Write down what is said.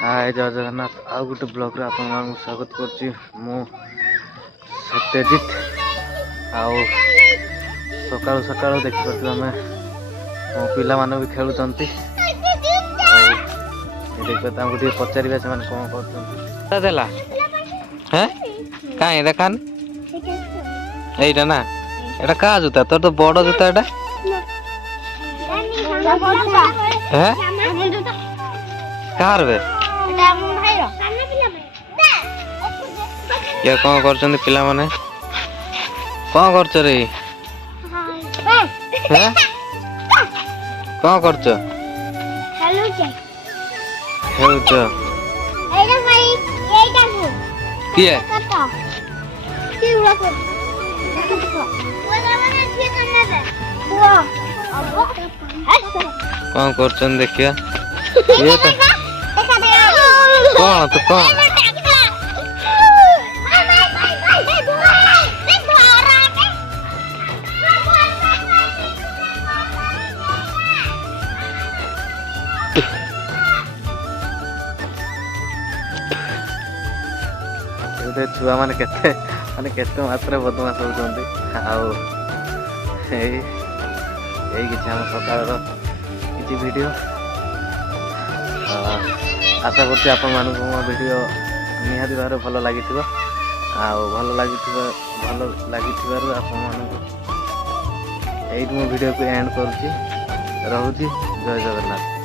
हाय जय जगन्नाथ आउ गोटे ब्लॉग रे आपण मानू स्वागत करछि मु सत्यजित आउ सकाळु सकाळु देखि पथि हमें मो पिला माने भी खेलुचंती देख तांको दी पचारिबा से माने कोन करचंती देला हैं काई देखान एइटा ना एटा का जूता तोर तो बड़ जूता एटा हैं कार बे ये कौन करछन पिला माने कौन करछ रे हैं कौन करछ हेलो के हेउछ एटा भाई एटा को की है कटा की उड़ा कर बोला माने ठीक करना दे वो अब कौन करछन देखिया ये तो कौन तो कौन छुआ माने केते मात्रा बदमाश होउछंती आउ एई किछि हम सकाळ किछि वीडियो आशा करछि आपण मानकु मो वीडियो निहाती भारे भलो लागिथिबो भलो लागिथिबारु आपण मानकु एई मो वीडियो को एंड करछि रहउछि जय जगन्नाथ।